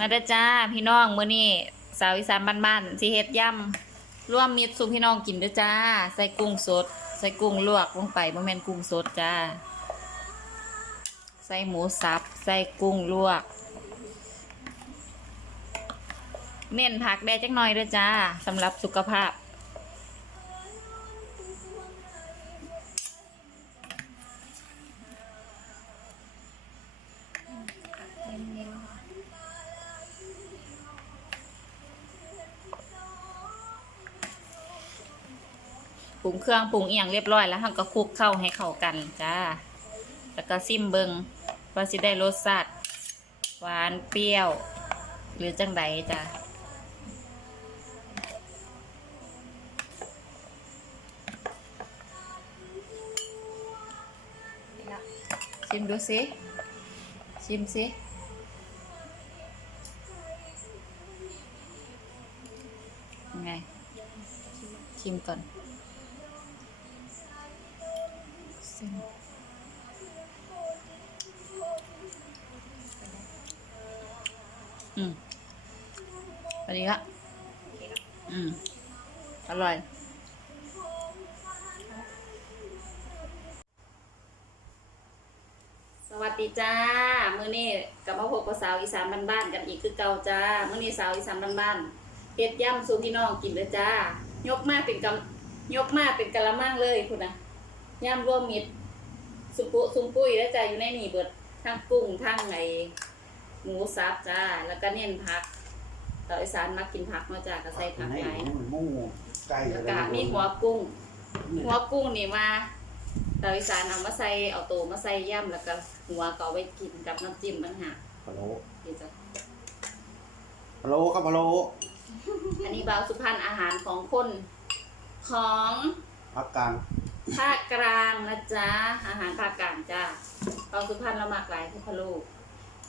มาเด้อจ้าพี่น้องมื้อนี้สาวอีสานบ้านๆสิเฮ็ดยำร่วมมิตรสู่พี่น้องกินเด้อจ้า ใส่กุ้งสด ใส่กุ้งลวกลงไปบ่แม่นกุ้งสดจ้า ใส่หมูสับ ใส่กุ้งลวก เน้นผักแดดจักหน่อยเด้อจ้าสำหรับสุขภาพ ปรุงเครื่องปรุงเอียงเรียบร้อยแล้วเราก็คลุกเข้าให้เข้ากันจ้า แล้วก็ซิมเบิงว่าสิได้รสชาติหวานเปรี้ยว หรือจังใดจ้าชิมดูสิ ชิมสิไง ชิมก่อน เส้นอืมสวัสดีครับอืม อร่อยสวัสดีจ้า มื้อนี้กับมาพบกับสาวอีสานบ้านๆกันอีกคือเก่าจ้า มื้อนี้สาวอีสานบ้านๆเฮ็ดย่ำสู่พี่น้องกินเลยจ้า ยกมาเป็นกำยกมาเป็นกะละมังเลยคุณนะ ย่ำรวมมิตรสุปุซุมปุ้ยแล้วจ้าอยู่ในนี่เบิดทั้งกุ้งทั้งไอหมูสับจ้า แล้วก็เน้นผักสาวอีสานมากินผักเนาะจ้าก็ใส่ผักให้หลายมันมุ่งไก่แล้วก็มีหัวกุ้ง หัวกุ้งนี่มาดาวอีสานเอามาใส่เอาโตมาใส่ย่ำแล้วก็หัวก็เอาไว้กินกับน้ำจิ้มมันหาพะโล้ที่จะพะโล้ครับพะโล้อันนี้บาวสุพรรณอาหารของคนของพักกลาง ภาคกลางนะจ๊ะ อาหารภาคกลางจ้าบาวสุพรรณเรามากหลายคือพะโล้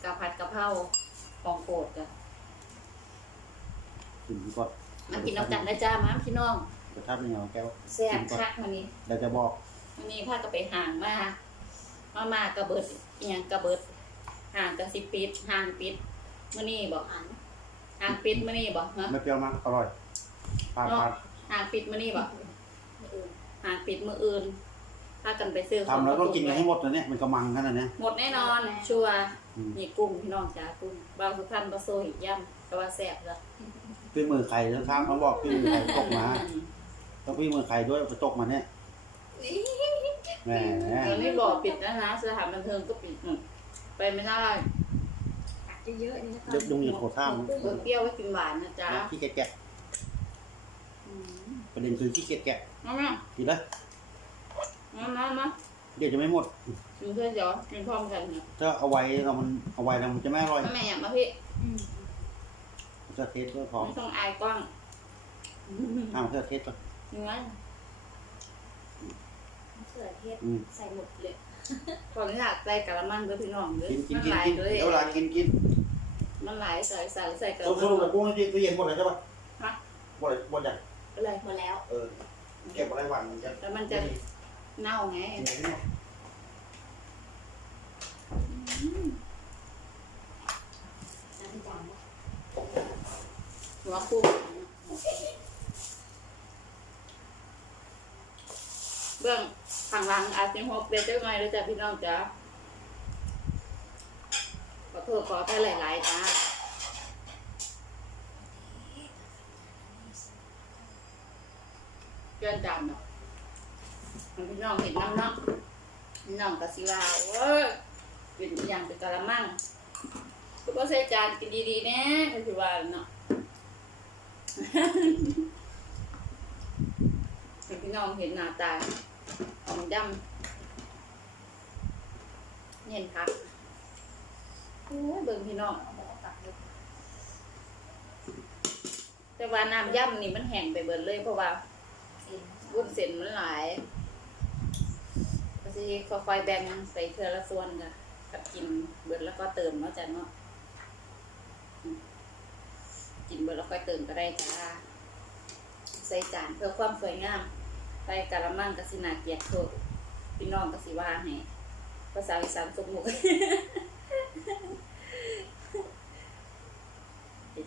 กับผัดกะเพราของโปรดจ้ะกินก่อนมากินน้ำกันนะจ้ามาพี่น้องรสชาติเป็นยังไงแก้วแซ่บคักมันนี้เดี๋ยวจะบอกวันนี้พาก็ไปห่างมามามา กระเบิดอหยังกระเบิด ห่างกระสิปิดห่างปิดมื่อนี้บอกห่างปิดมื่อนี้บอกฮะไม่เปรี้ยวมากอร่อยผ่านผ่านห่างปิดมื่อนี้บอก ห่างปิดมืออื่นพากันไปซื้อขทำแล้วต้องกินกันให้หหมดนะเนี่ยมันกำมังขนาดเนี้ยมดแน่นอนชัวร์อืมมีกุ้งพี่น้องจ้ากุ้งบางสุพรรณปลาโซหิย่ำแต่ว่าแซ่บแล้วพี่มือไข่แล้วข้างเขาบอกพี่มือไข่ตกมาต้องพี่มือไข่ด้วยไปตกมาเนี่ยแหมเดี๋ยวนี้บอกปิดแล้วนะสถานบันเทิงก็ปิดอืมไปไม่ได้เยอะๆนี่นะเด็กดงอย่างโคท่ามเปิดเปรี้ยวไว้กินหวานนะจ๊ะขี้แกะอืมๆ ประเด็นคือขี้แกะมามาๆกินเลยมามามาเดี๋ยวจะไม่หมดกินเพื่อนเดี๋ยวกินพร้อมกันเนี่ยถ้าเอาไว้เรามันเอาไว้เรามันจะไม่อร่อยแม่อยากมาพี่จะเทสก็พร้อมไม่ต้องอายกล้องห้ามเพื่อเทสก่อนเนื้อเสือเทศอืมใส่หมดเลยขออนุญาตใส่กะละมังด้วยพี่น้องด้วยกินกินมันกินหลายกินเลยเดี๋ยวเวลากินกินมันหลายใส่ใส่ใส่กะสละรุปมัแล้วงกุ้งที่ตู้เย็นหมดเลยใช่ปะฮะหมดเลยหมดอย่าง เลยหมดแล้ว เออ เก็บอะไรวันมันจะแล้วมันจะเน่าไงกินอะไรไม่หมดน้ำจานหัวกุ้งเบื้องข้างหลังอาจจะหกเดี๋ยวเจ้าหน่อยแล้วจ้ะพี่น้องจ้ะขอโทษขอแค่หลายๆจ้า เกินจานเนาะให้พี่น้องเห็นน้ำเนาะพี่น้องกะสิว่าเว้ยเป็นอย่างเป็นกะละมังคือว่ใส่จานกินดีๆแน่ก็คือว่าเนาะให้พี่น้องเห็นหน้าตาของดำเนียนพักโอ้ยเบิ่งพี่น้องตักเลยแต่ว่าน้ำย่ำนี่มันแห้งไปเบิดเลยเพราะว่า วุ้นเส้นมันหลายก็สิค่อยๆแบ่งใส่เทือละส่วนจ้ะกับกินเบิดแล้วก็เติมเนาะจ้ะเนาะกินเบิดแล้วค่อยเติมก็ได้จ้าใส่จานเพื่อความสวยงามใส่กะละมังกะสินาเกียรติโทษพี่น้องกะสิว่าให้ภาษาอีสานสมมุก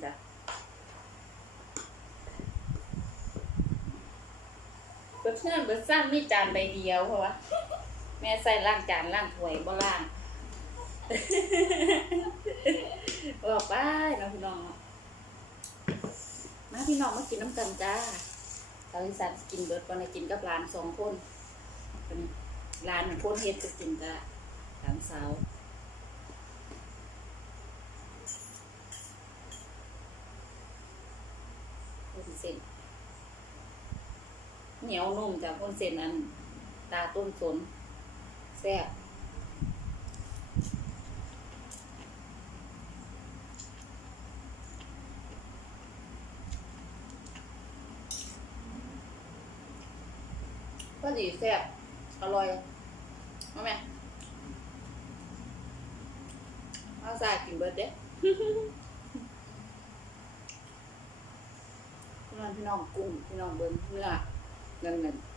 จ้ะ เบิดเพื่อนเบิดสั้นมีจานใบเดียวเพราะว่าแม่ใส่ล่างจานล่างถ้วยบ่ล่างบอกไปน้องพี่น้องมาพี่น้องมากินน้ำกันจ้าสาวอีสานกินเบิดก่อนให้กินกับหลานสองคนเป็นหลานเป็นคนเฮ็ดจะกินจ้าหลานสาวเส้น นียวนุ่มจากคนเส้นอัน ตาต้นสนแซ่บก็ดีแซ่บอร่อยมาแม่เอาใส่กินเบิร์ดเด้พี่น้องพี่น้องกุ้งพี่น้องเบิ้งเนื้อ เงินเงิน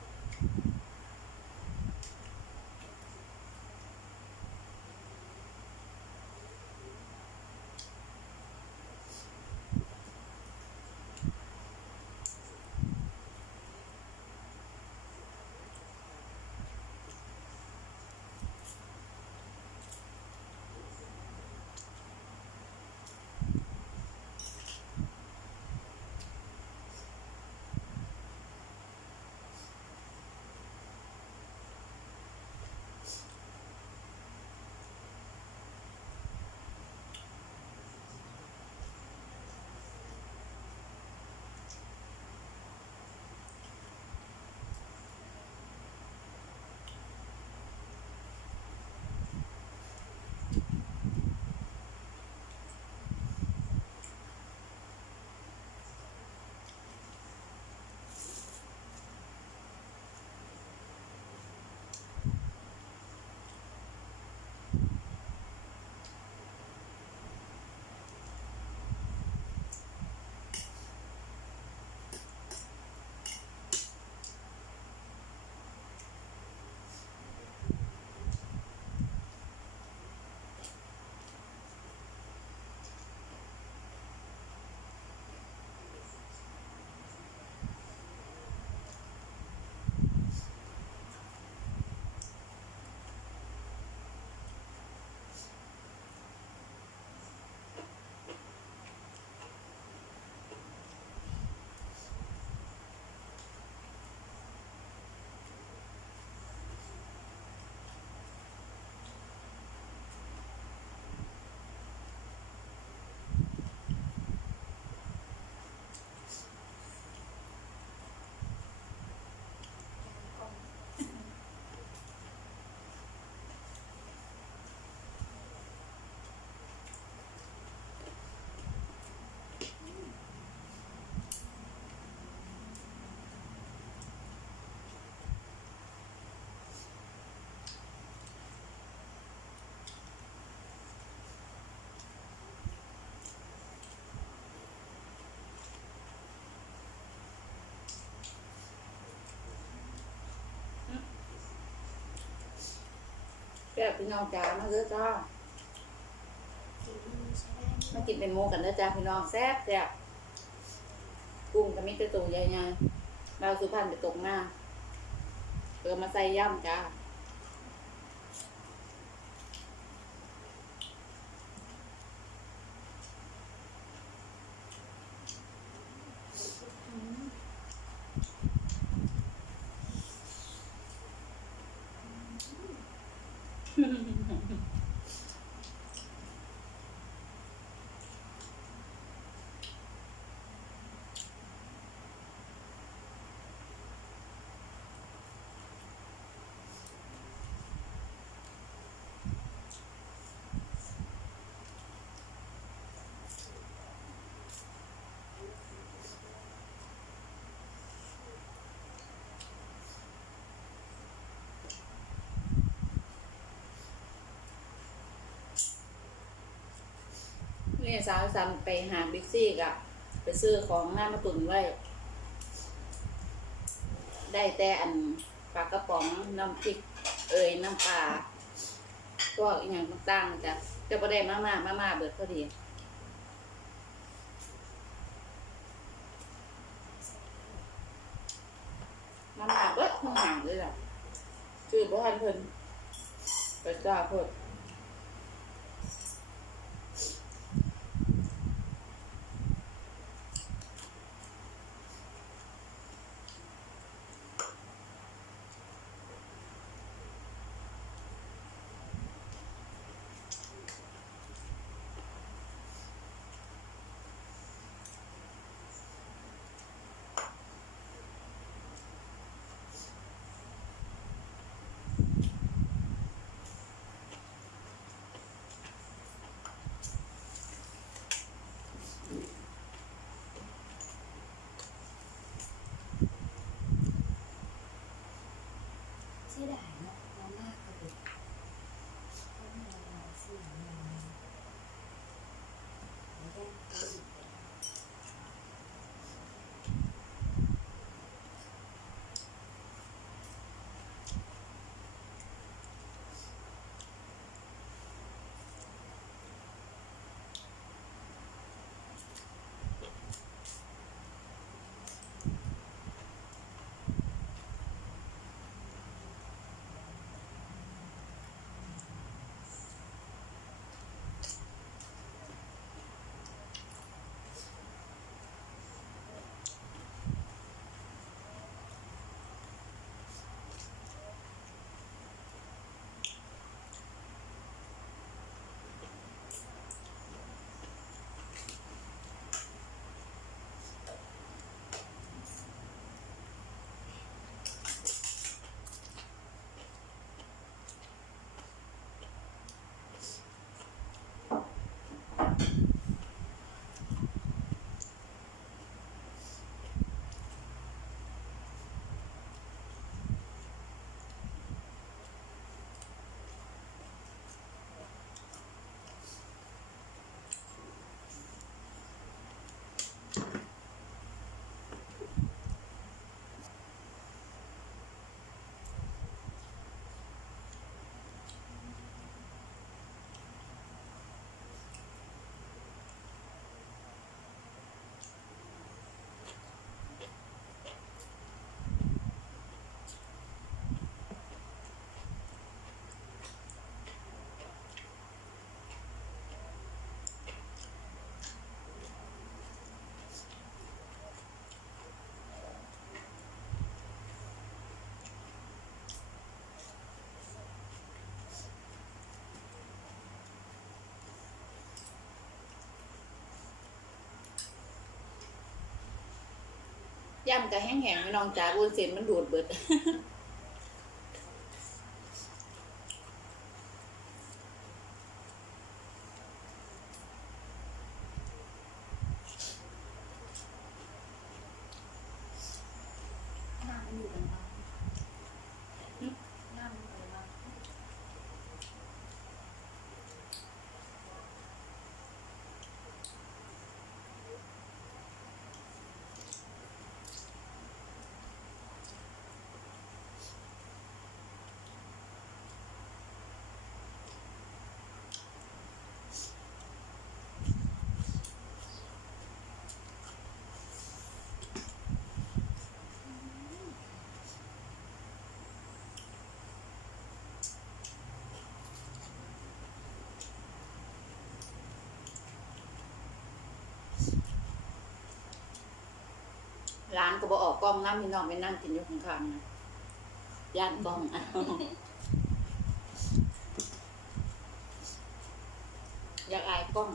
แซ่บพี่น้องจ้ามาเด้อจ้ามากินเป็นโมกันเด้อจ้าพี่น้องแซ่บแซ่บกุ้งก็มีแต่ตัวใหญ่ๆเราสุพรรณไปตกหน้าเออมาใส่ย่ำจ้า นี่สาวซ้ำไปหาบิ๊กซี่กับไปซื้อของหน้ามาตุนไว้ ได้แต่อันปลากระป๋องน้ำพริก เอ่ยน้ำปลาพวกอย่างต่างๆจ้ะจะประเด็นมามามามาเบิดพอดีมามาเบิดห้างหลังเลยล่ะคือบ้านเพิ่นไปจ้าเพิ่น เสีย ย่ำกับแห้งแหงไม่น้องจ๋าบนเส้นมันดูดเบิด น้ำมันอยู่กันบ้างน้ำมันไปบ้าง ร้านก็บอกออกกล้องน้ำพี่น้องไปนั่งกินอยู่ข้างๆนะย่านบ้องเอาอยากอายกล้อง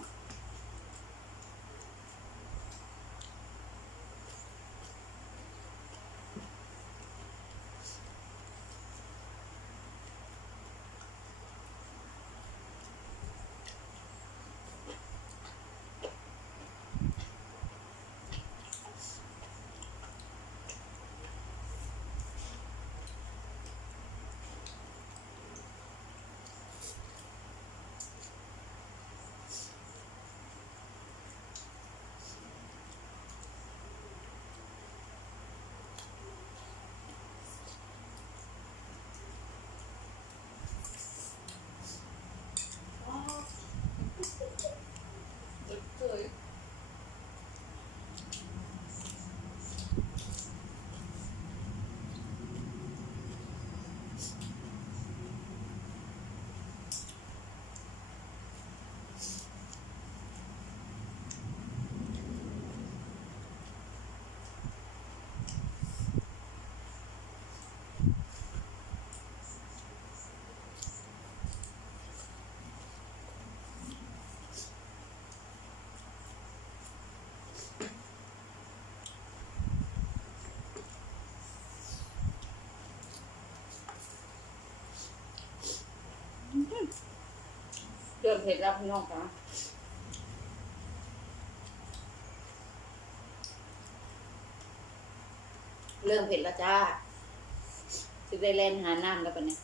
ริ่มเผ็ดแล้วพี่น้องคะเริ่มเผ็ดแล้วจ้าจะได้แล่นหาน้ำแล้วปะเนี่ย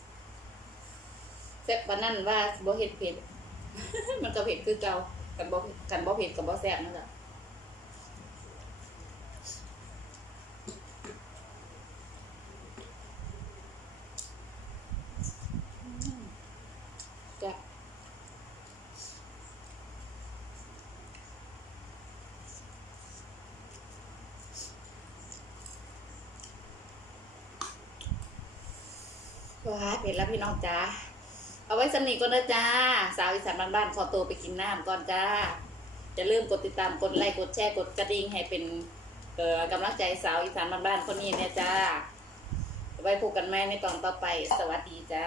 แซ่บปะนั่นว่าบ่เห็ดเผ็ด มันก็เผ็ดคือเก่ากันบ่กันบ่เผ็ดกับบ่แซ่บนั่นแหละ ว้าเผ็ดแล้วพี่น้องจ้าเอาไว้สำนีก่อนนะจ้า สาวอีสานบ้านๆขอตัวไปกินน้ำก่อนจ้าจะเริ่มกดติดตามกดไลค์กดแชร์กดกระดิ่งให้เป็นเอ่อกำลังใจสาวอีสานบ้านๆคนนี้เนี่ยจ้าไว้พบกันใหม่ในตอนต่อไป สวัสดีจ้า